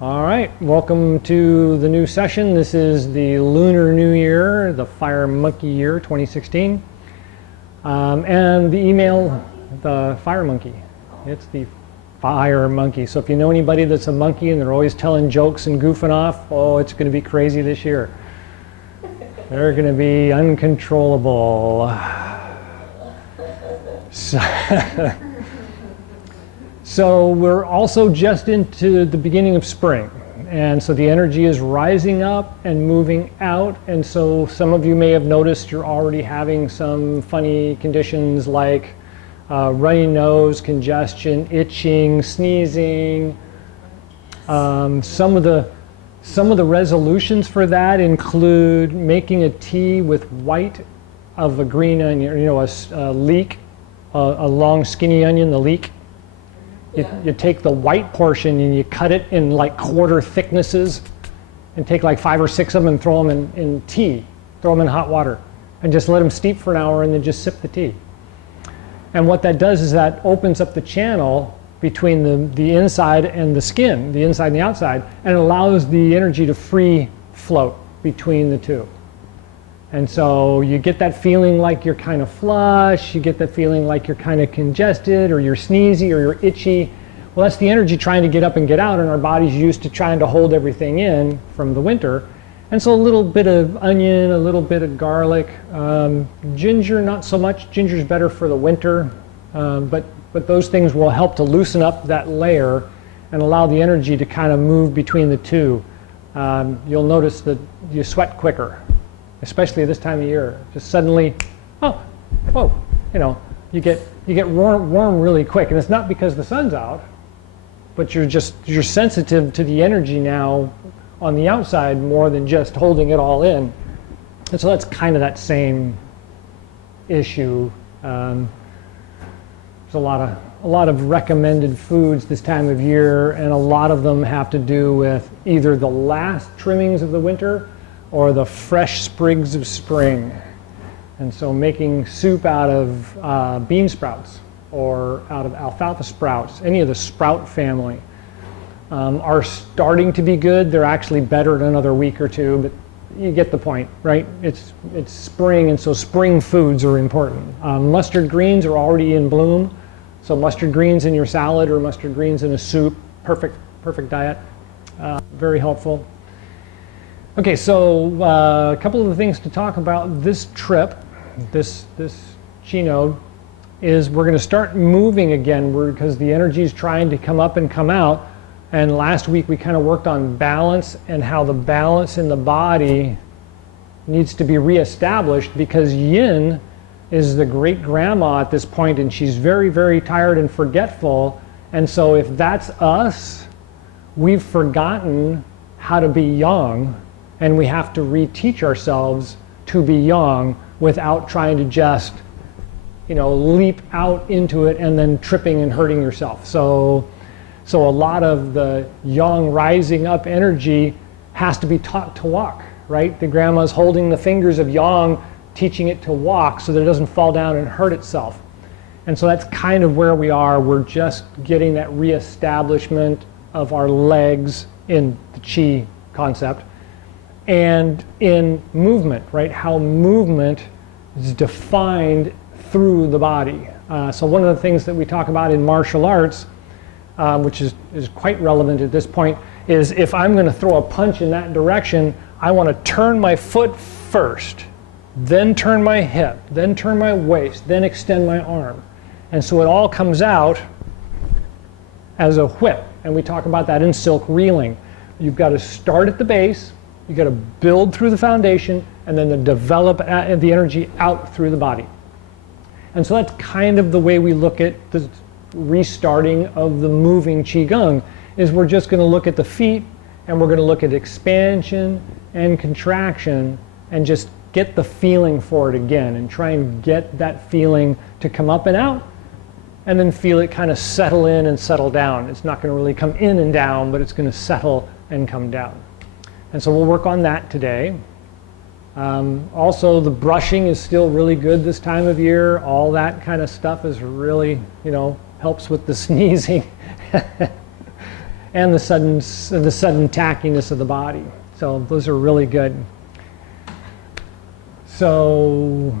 All right, welcome to the new session. This is the Lunar New Year, the Fire Monkey Year 2016. And the email, the Fire Monkey. It's the Fire Monkey. So if you know anybody that's a monkey and they're always telling jokes and goofing off, oh, it's going to be crazy this year. They're going to be uncontrollable. So we're also just into the beginning of spring, and so the energy is rising up and moving out, and so some of you may have noticed you're already having some funny conditions like runny nose, congestion, itching, sneezing. Some of the resolutions for that include making a tea with white of a green onion, a leek, a long skinny onion, the leek. You take the white portion and you cut it in like quarter thicknesses and take like 5 or 6 of them and throw them in tea, throw them in hot water and just let them steep for an hour and then just sip the tea. And what that does is that opens up the channel between the inside and the skin, the inside and the outside, and it allows the energy to free float between the two. And so you get that feeling like you're kind of flush, you get that feeling like you're kind of congested or you're sneezy or you're itchy. Well, that's the energy trying to get up and get out, and our body's used to trying to hold everything in from the winter. And so a little bit of onion, a little bit of garlic, ginger, not so much. Ginger's better for the winter, but those things will help to loosen up that layer and allow the energy to kind of move between the two. You'll notice that you sweat quicker, especially this time of year. Just suddenly, whoa, you get warm really quick, and it's not because the sun's out, but you're sensitive to the energy now on the outside more than just holding it all in. And so that's kind of that same issue. There's a lot of recommended foods this time of year, and a lot of them have to do with either the last trimmings of the winter or the fresh sprigs of spring. And so making soup out of bean sprouts or out of alfalfa sprouts, any of the sprout family, are starting to be good. They're actually better in another week or two, but you get the point, right? It's spring, and so spring foods are important. Mustard greens are already in bloom, so mustard greens in your salad or mustard greens in a soup, perfect diet, very helpful. Okay, so a couple of the things to talk about this trip, this Chi node, is we're going to start moving again because the energy is trying to come up and come out. And last week we kind of worked on balance and how the balance in the body needs to be reestablished, because yin is the great grandma at this point, and she's very, very tired and forgetful. And so if that's us, we've forgotten how to be yang. And we have to reteach ourselves to be yang without trying to just, leap out into it and then tripping and hurting yourself. So a lot of the yang rising up energy has to be taught to walk, right? The grandma's holding the fingers of yang, teaching it to walk so that it doesn't fall down and hurt itself. And so that's kind of where we are. We're just getting that reestablishment of our legs in the Chi concept. And in movement, right? How movement is defined through the body. So one of the things that we talk about in martial arts, which is quite relevant at this point, is if I'm going to throw a punch in that direction, I want to turn my foot first, then turn my hip, then turn my waist, then extend my arm. And so it all comes out as a whip. And we talk about that in silk reeling. You've got to start at the base, you got to build through the foundation, and then develop the energy out through the body. And so that's kind of the way we look at the restarting of the moving Chi Gung, is we're just going to look at the feet, and we're going to look at expansion and contraction and just get the feeling for it again and try and get that feeling to come up and out, and then feel it kind of settle in and settle down. It's not going to really come in and down, but it's going to settle and come down. And so we'll work on that today. Also, the brushing is still really good this time of year. All that kind of stuff is really, helps with the sneezing and the sudden tackiness of the body. So those are really good. So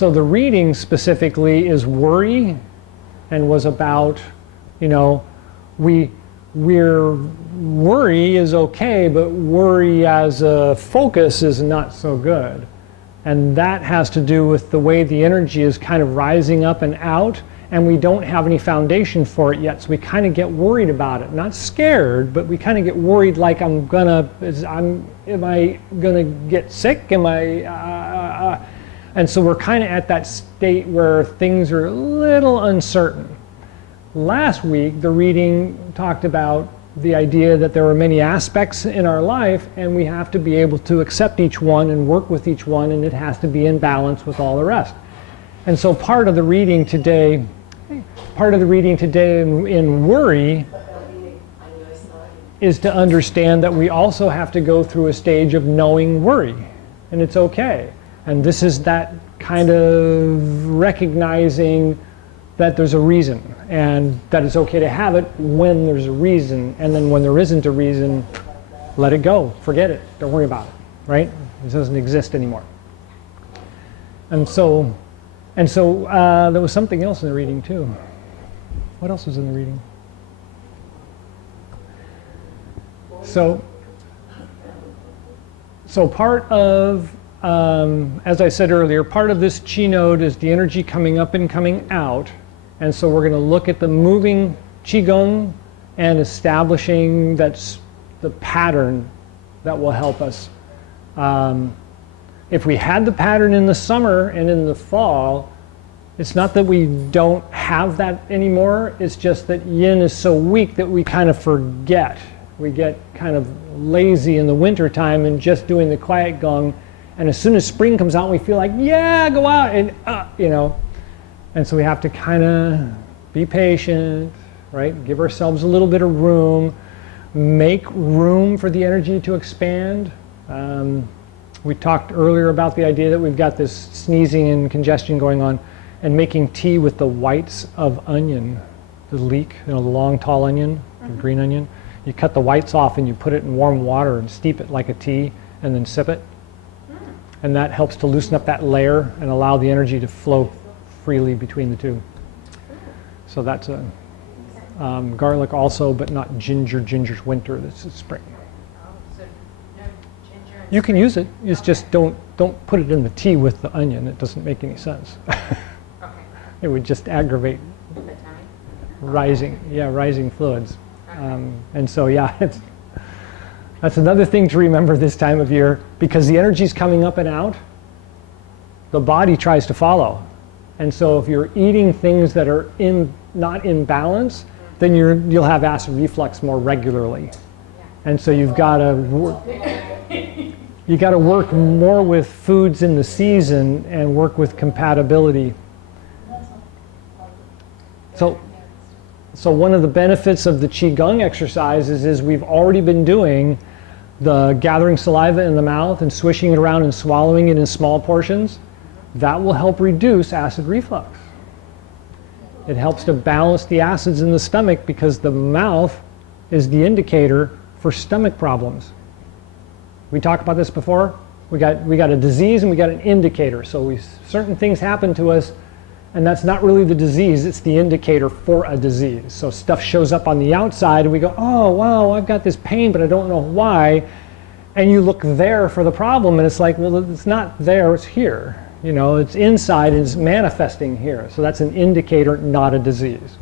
the reading specifically is worry, and was about, worry is okay, but worry as a focus is not so good. And that has to do with the way the energy is kind of rising up and out, and we don't have any foundation for it yet. So we kind of get worried about it. Not scared, but we kind of get worried like am I gonna get sick? And so we're kind of at that state where things are a little uncertain. Last week, the reading talked about the idea that there are many aspects in our life, and we have to be able to accept each one and work with each one, and it has to be in balance with all the rest. And so part of the reading today in worry is to understand that we also have to go through a stage of knowing worry, and it's okay. And this is that kind of recognizing that there's a reason, and that it's okay to have it when there's a reason, and then when there isn't a reason, let it go, forget it, don't worry about it, right? It doesn't exist anymore. And so there was something else in the reading too. What else was in the reading? So part of, as I said earlier, part of this chi node is the energy coming up and coming out. And so we're going to look at the moving Chi Gung and establishing that's the pattern that will help us. If we had the pattern in the summer and in the fall, it's not that we don't have that anymore. It's just that yin is so weak that we kind of forget. We get kind of lazy in the winter time and just doing the quiet gong. And as soon as spring comes out, we feel like, yeah, go out, and And so we have to kind of be patient, right? Give ourselves a little bit of room, make room for the energy to expand. We talked earlier about the idea that we've got this sneezing and congestion going on, and making tea with the whites of onion, the leek, the long tall onion, the green onion. You cut the whites off and you put it in warm water and steep it like a tea, and then sip it. And that helps to loosen up that layer and allow the energy to flow freely between the two. So that's a garlic also, but not ginger. Ginger's winter. This is spring. So no ginger. You can use it. It's just don't put it in the tea with the onion. It doesn't make any sense. Okay. It would just aggravate The tummy? rising fluids. Okay. And so that's another thing to remember this time of year, because the energy's coming up and out. The body tries to follow. And so if you're eating things that are not in balance, then you'll have acid reflux more regularly. Yeah. And so you've got to work more with foods in the season and work with compatibility. So one of the benefits of the Chi Gung exercises is we've already been doing the gathering saliva in the mouth and swishing it around and swallowing it in small portions. That will help reduce acid reflux. It helps to balance the acids in the stomach, because the mouth is the indicator for stomach problems. We talked about this before. We got a disease and we got an indicator. So certain things happen to us, and that's not really the disease, it's the indicator for a disease. So stuff shows up on the outside and we go, oh wow, I've got this pain, but I don't know why. And you look there for the problem, and it's like, well, it's not there, it's here. It's inside and it's manifesting here. So that's an indicator, not a disease.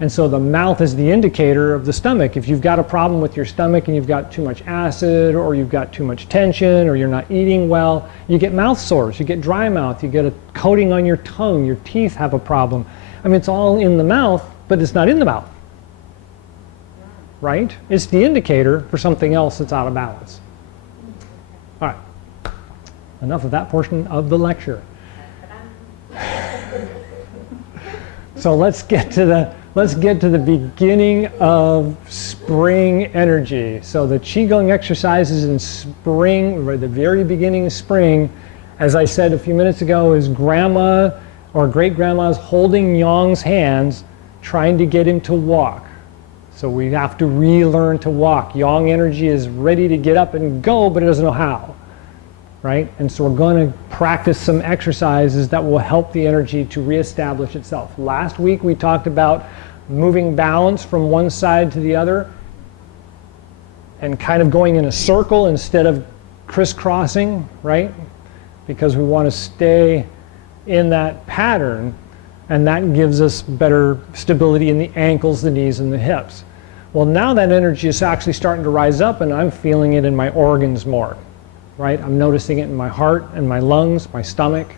And so the mouth is the indicator of the stomach. If you've got a problem with your stomach and you've got too much acid, or you've got too much tension, or you're not eating well, you get mouth sores, you get dry mouth, you get a coating on your tongue, your teeth have a problem. I mean, it's all in the mouth, but it's not in the mouth, right? It's the indicator for something else that's out of balance. All right. Enough of that portion of the lecture. So let's get to the beginning of spring energy. So the Qigong exercises in spring, or the very beginning of spring, as I said a few minutes ago, is grandma or great grandma's holding Yong's hands, trying to get him to walk. So we have to relearn to walk. Yang energy is ready to get up and go, but it doesn't know how, right? And so we're going to practice some exercises that will help the energy to reestablish itself. Last week we talked about moving balance from one side to the other and kind of going in a circle instead of crisscrossing, right? Because we want to stay in that pattern, and that gives us better stability in the ankles, the knees, and the hips. Well, now that energy is actually starting to rise up, and I'm feeling it in my organs more, right? I'm noticing it in my heart and my lungs, my stomach,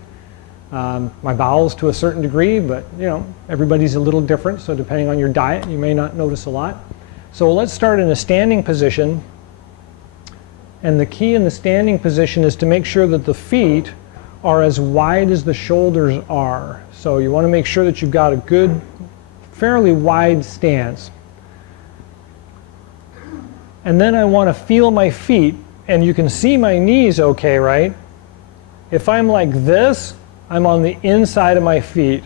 my bowels to a certain degree, but you know, everybody's a little different, so depending on your diet, you may not notice a lot. So let's start in a standing position, and the key in the standing position is to make sure that the feet are as wide as the shoulders are. So you want to make sure that you've got a good, fairly wide stance. And then I want to feel my feet, and you can see my knees okay, right? If I'm like this, I'm on the inside of my feet.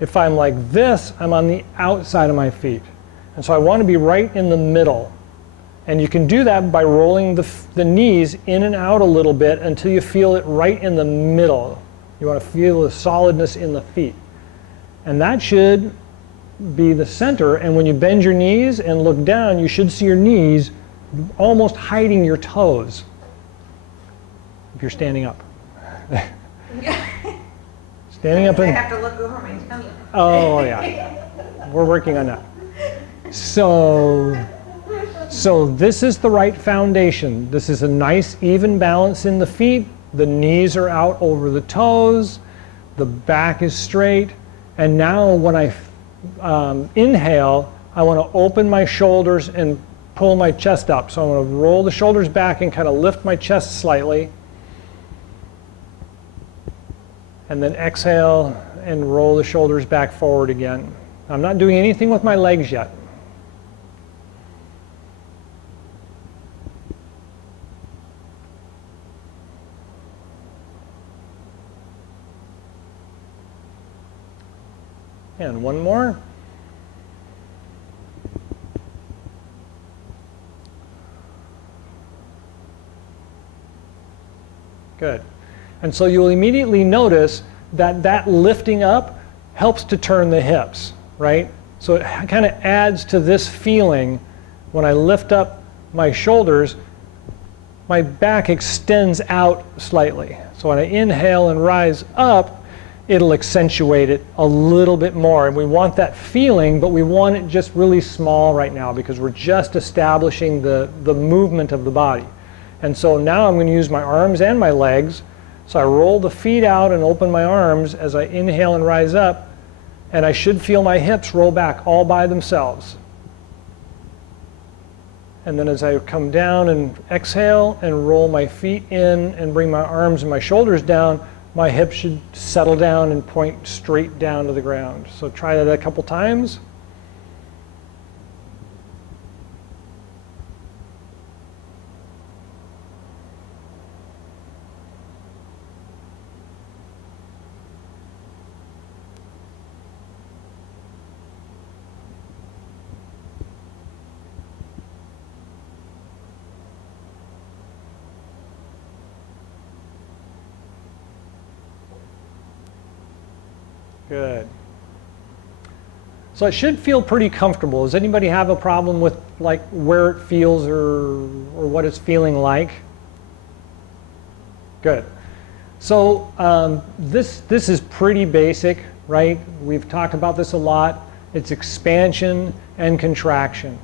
If I'm like this, I'm on the outside of my feet. And so I want to be right in the middle. And you can do that by rolling the knees in and out a little bit until you feel it right in the middle. You want to feel the solidness in the feet. And that should be the center. And when you bend your knees and look down, you should see your knees almost hiding your toes if you're standing up. Standing up and I have to look over my tummy. oh yeah, we're working on that. So this is the right foundation. This is a nice even balance in the feet. The knees are out over the toes. The back is straight. And now when I inhale, I want to open my shoulders and pull my chest up. So I'm going to roll the shoulders back and kind of lift my chest slightly. And then exhale and roll the shoulders back forward again. I'm not doing anything with my legs yet. And one more. Good. And so you'll immediately notice that that lifting up helps to turn the hips, right? So it kind of adds to this feeling. When I lift up my shoulders, my back extends out slightly. So when I inhale and rise up, it'll accentuate it a little bit more. And we want that feeling, but we want it just really small right now because we're just establishing the movement of the body. And so now I'm going to use my arms and my legs. So I roll the feet out and open my arms as I inhale and rise up, and I should feel my hips roll back all by themselves. And then as I come down and exhale and roll my feet in and bring my arms and my shoulders down, my hips should settle down and point straight down to the ground. So try that a couple times. Good. So it should feel pretty comfortable. Does anybody have a problem with like where it feels or what it's feeling like? Good. So this is pretty basic, right? We've talked about this a lot. It's expansion and contraction.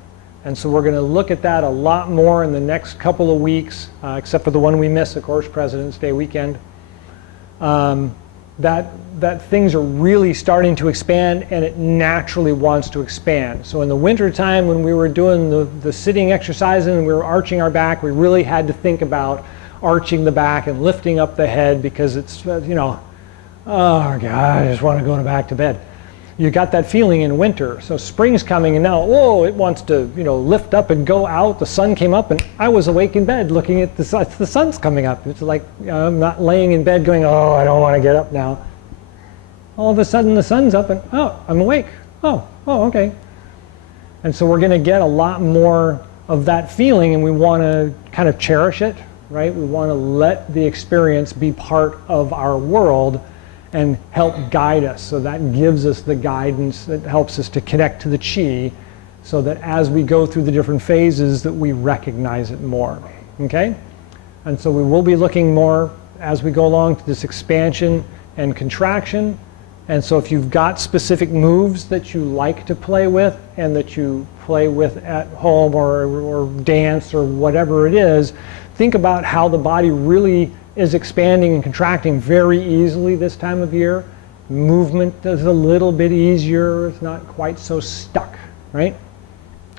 And so we're going to look at that a lot more in the next couple of weeks, except for the one we missed, of course, President's Day weekend. That things are really starting to expand, and it naturally wants to expand. So in the winter time when we were doing the sitting exercises and we were arching our back, we really had to think about arching the back and lifting up the head because it's, you know, oh God, I just want to go back to bed. You got that feeling in winter. So spring's coming and now, whoa, it wants to, you know, lift up and go out. The sun came up and I was awake in bed looking at the sun's coming up. It's like, you know, I'm not laying in bed going, oh, I don't want to get up now. All of a sudden the sun's up and, oh, I'm awake. Oh, okay. And so we're going to get a lot more of that feeling, and we want to kind of cherish it, right? We want to let the experience be part of our world and help guide us. So that gives us the guidance that helps us to connect to the Chi, so that as we go through the different phases that we recognize it more, okay? And so we will be looking more as we go along to this expansion and contraction. And so if you've got specific moves that you like to play with and that you play with at home or dance or whatever it is, think about how the body really is expanding and contracting very easily this time of year. Movement is a little bit easier. It's not quite so stuck, right?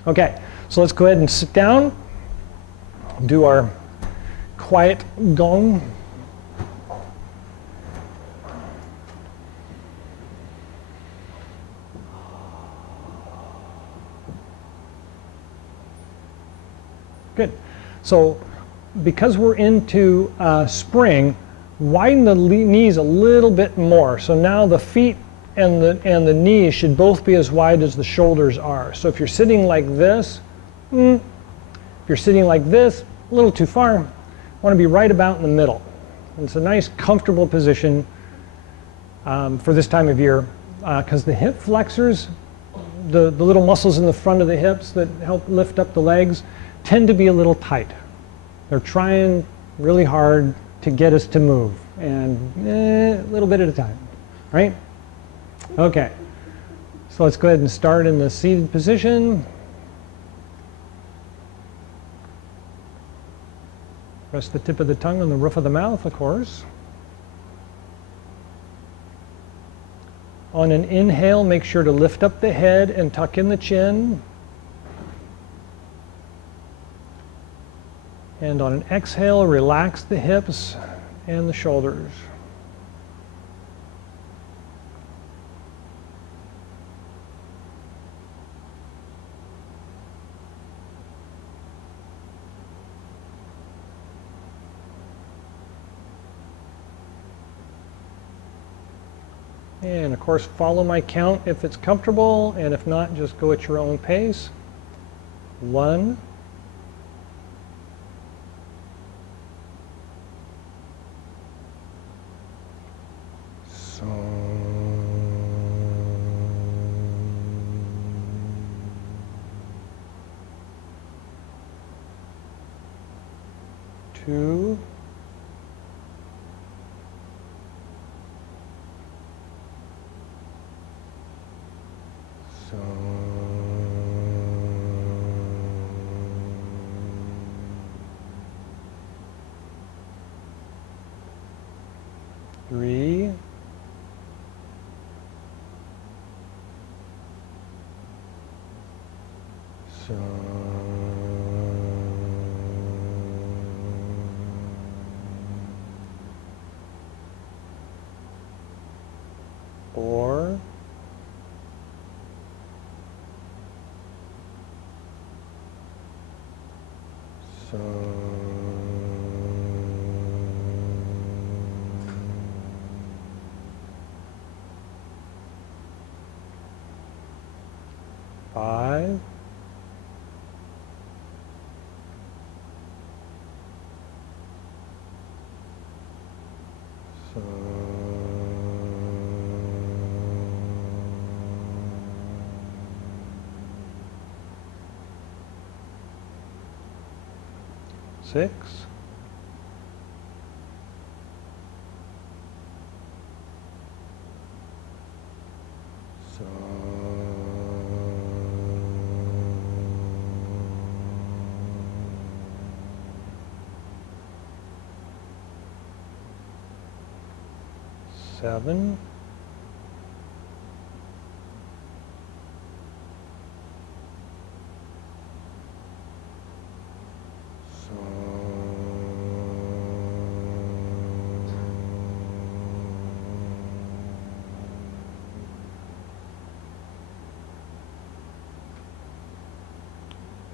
Okay, so let's go ahead and sit down, do our quiet gong. Good. So because we're into spring, widen the knees a little bit more. So now the feet and the knees should both be as wide as the shoulders are. So if you're sitting like this, if you're sitting like this, a little too far, you want to be right about in the middle. And it's a nice, comfortable position for this time of year, because the hip flexors, the little muscles in the front of the hips that help lift up the legs, tend to be a little tight. They're trying really hard to get us to move, and a little bit at a time, right? Okay, so let's go ahead and start in the seated position. Rest the tip of the tongue on the roof of the mouth, of course. On an inhale, make sure to lift up the head and tuck in the chin. And on an exhale, relax the hips and the shoulders. And of course, follow my count if it's comfortable, and if not, just go at your own pace. 1, 2, 3, 4, 5, 6, 7,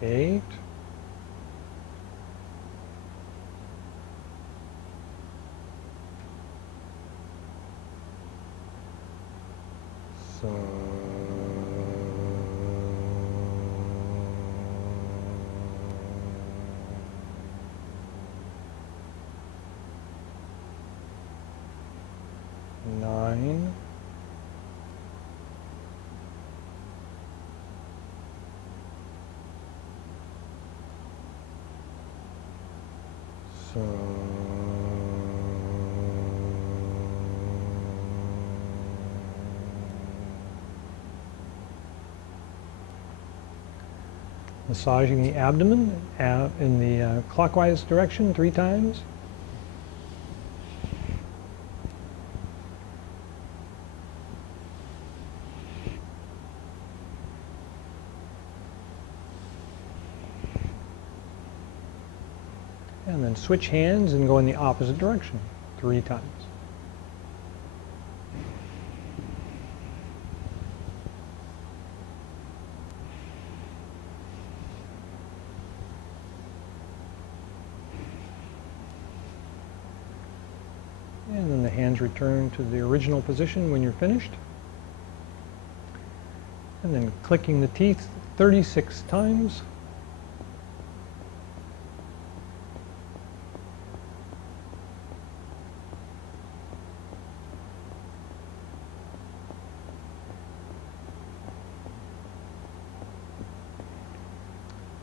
8, 7, Massaging the abdomen in the clockwise direction 3 times. And then switch hands and go in the opposite direction 3 times. And then the hands return to the original position when you're finished. And then clicking the teeth 36 times.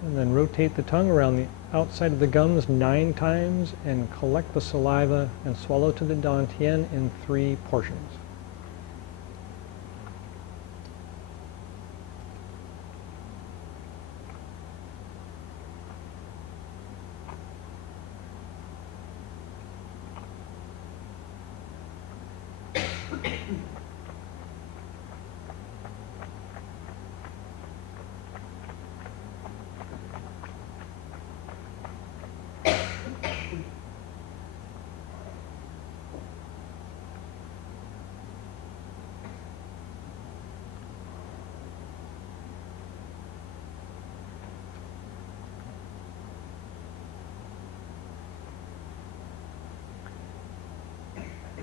And then rotate the tongue around the outside of the gums 9 times and collect the saliva and swallow to the dantian in 3 portions.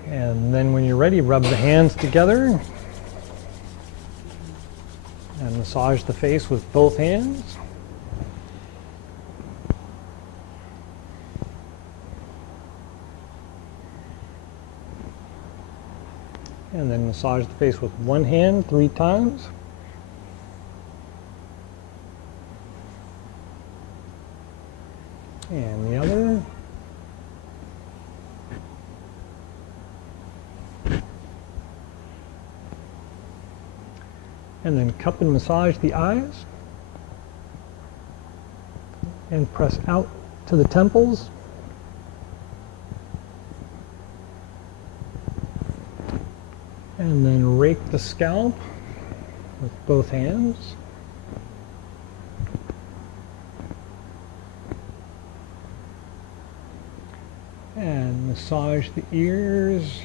And then when you're ready, rub the hands together and massage the face with both hands. And then massage the face with one hand 3 times. And the other. And then cup and massage the eyes. And press out to the temples. And then rake the scalp with both hands. And massage the ears.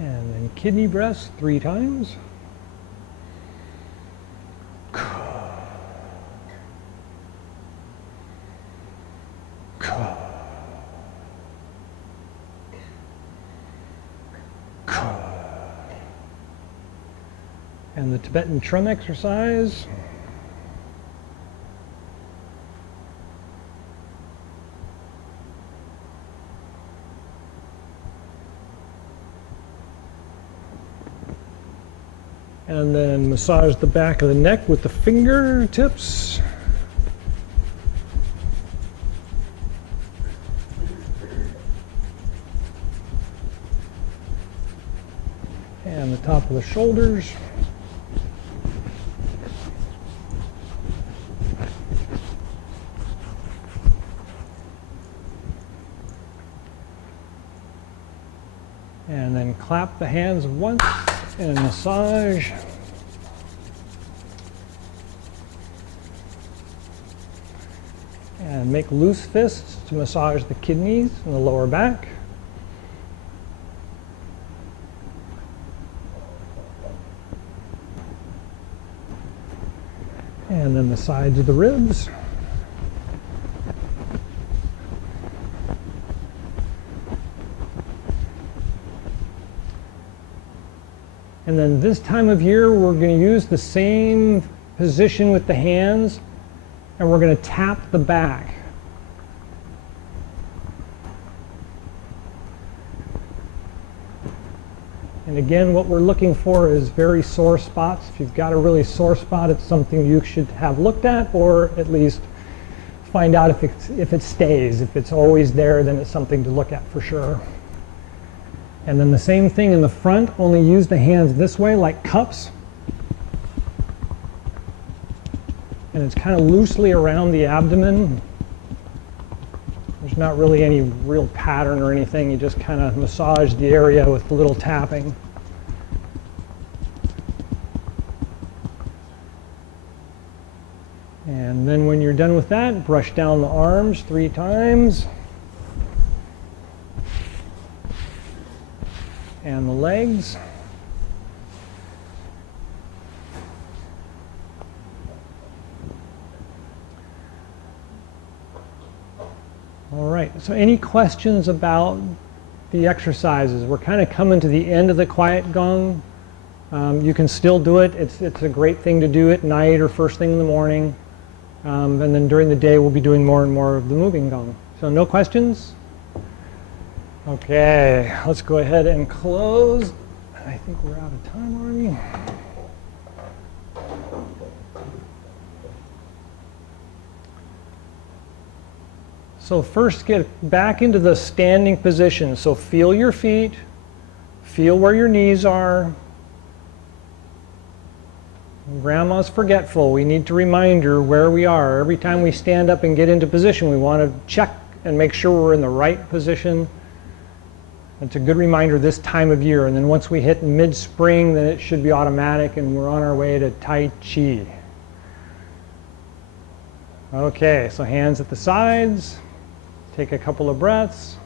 And then kidney breaths 3 times. And the Tibetan drum exercise. And then massage the back of the neck with the fingertips. And the top of the shoulders. And then clap the hands once and massage. And make loose fists to massage the kidneys and the lower back. And then the sides of the ribs. And then this time of year, we're going to use the same position with the hands and we're going to tap the back. And again, what we're looking for is very sore spots. If you've got a really sore spot, it's something you should have looked at, or at least find out if it stays. If it's always there, then it's something to look at for sure. And then the same thing in the front, only use the hands this way like cups. And it's kind of loosely around the abdomen. There's not really any real pattern or anything. You just kind of massage the area with a little tapping. And then when you're done with that, brush down the arms 3 times. And the legs. All right, so any questions about the exercises? We're kind of coming to the end of the quiet gong. You can still do it. It's a great thing to do at night or first thing in the morning. And then during the day, we'll be doing more and more of the moving gong. So no questions? Okay, let's go ahead and close. I think we're out of time already. So first, get back into the standing position. So feel your feet, feel where your knees are. Grandma's forgetful. We need to remind her where we are. Every time we stand up and get into position, we want to check and make sure we're in the right position. It's a good reminder this time of year. And then once we hit mid-spring, then it should be automatic and we're on our way to Tai Chi. Okay, so hands at the sides. Take a couple of breaths.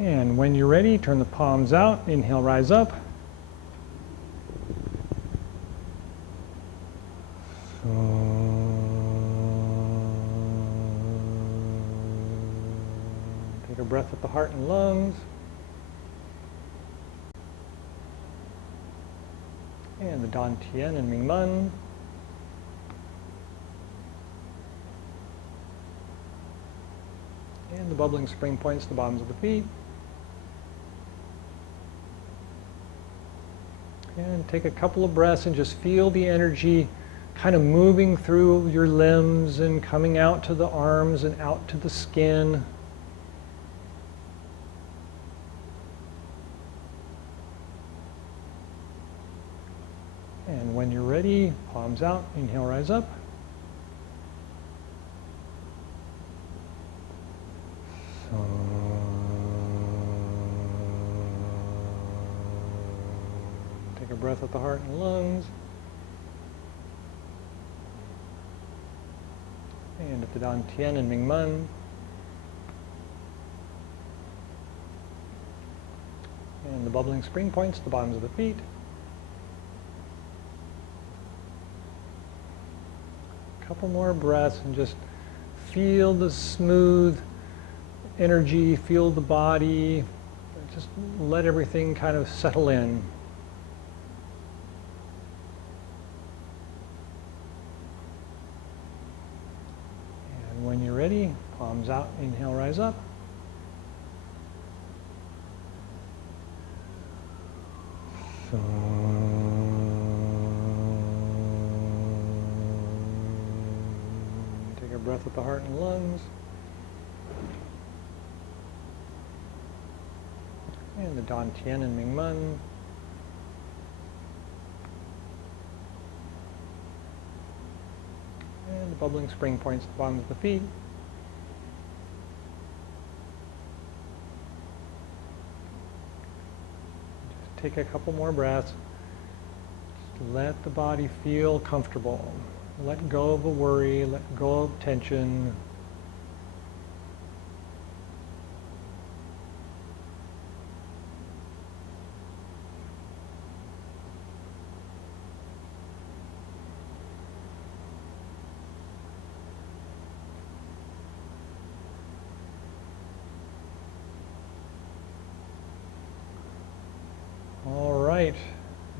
And when you're ready, turn the palms out. Inhale, rise up. Take a breath with the heart and lungs. And the Dan Tian and Ming Men. And the bubbling spring points to the bottoms of the feet. And take a couple of breaths and just feel the energy kind of moving through your limbs and coming out to the arms and out to the skin. And when you're ready, palms out, inhale, rise up. Take a breath with the heart and lungs. And at the Dan Tian and Ming Men. And the bubbling spring points, the bottoms of the feet. A couple more breaths and just feel the smooth energy, feel the body. Just let everything kind of settle in. When you're ready, palms out, inhale, rise up. Take a breath with the heart and lungs. And the Dan Tian and Ming Men. And the bubbling spring points at the bottom of the feet. Just take a couple more breaths. Just let the body feel comfortable. Let go of a worry, let go of tension.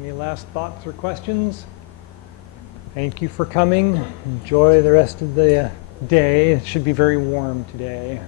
Any last thoughts or questions? Thank you for coming. Enjoy the rest of the day. It should be very warm today.